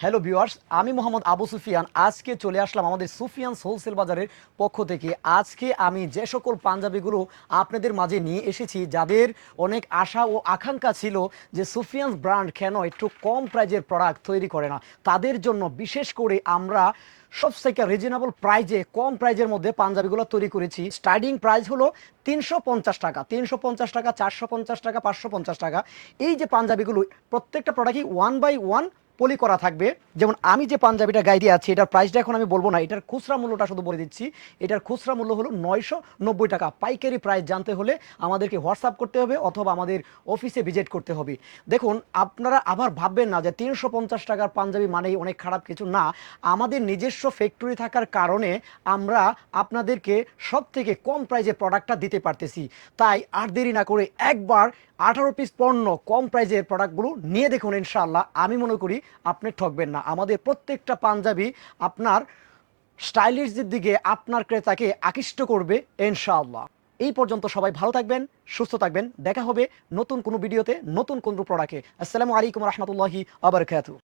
Hello viewers, আমি মোহাম্মদ আবু সুফিয়ান। আজকে চলে আসলাম আমাদের সুফিয়ানস হোলসেল বাজারের পক্ষ থেকে। আজকে আমি যে সকল পাঞ্জাবিগুলো আপনাদের মাঝে নিয়ে এসেছি, যাদের অনেক আশা ও আকাঙ্ক্ষা ছিল যে সুফিয়ানস ব্র্যান্ড কেন একটু কম প্রাইজের প্রোডাক্ট তৈরি করে না, তাদের জন্য বিশেষ করে আমরা সবথেকে রিজনেবল প্রাইজে, কম প্রাইজের মধ্যে পাঞ্জাবিগুলো তৈরি করেছি। স্টার্টিং প্রাইস হলো 350 টাকা, 350 টাকা, 450 টাকা, 550 টাকা। এই যে পাঞ্জাবিগুলো, প্রত্যেকটা প্রোডাক্টই 1/1 পলি করা থাকবে। যেমন আমি যে পাঞ্জাবিটা গায়ে দিয়ে আছি, এটার প্রাইসটা এখন আমি বলবো না, এটার খুচরা মূল্যটা শুধু বলে দিচ্ছি। এটার খুচরা মূল্য হলো 990 টাকা। পাইকারি প্রাইস জানতে হলে আমাদেরকে হোয়াটসঅ্যাপ করতে হবে অথবা আমাদের অফিসে ভিজিট করতে হবে। দেখুন, আপনারা আবার ভাববেন না যে 350 টাকার পাঞ্জাবি মানেই অনেক খারাপ কিছু না। আমাদের নিজস্ব ফ্যাক্টরি থাকার কারণে আমরা আপনাদেরকে সব থেকে কম প্রাইজে প্রোডাক্টটা দিতে পারতেছি। তাই আর দেরি না করে একবার 18 পিস পণ্য কম প্রাইজের প্রোডাক্টগুলো নিয়ে দেখুন। ইনশাআল্লাহ আমি মনে করি আপনি ঠকবেন না। আমাদের প্রত্যেকটা পাঞ্জাবি আপনার স্টাইলিশদের দিকে আপনার ক্রেতাকে আকৃষ্ট করবে ইনশাআল্লাহ। এই পর্যন্ত সবাই ভালো থাকবেন, সুস্থ থাকবেন। দেখা হবে নতুন কোনো ভিডিওতে, নতুন কোনো প্রোডাক্টে। আসসালামু আলাইকুম রহমতুল্লাহি আবরকাতুহু।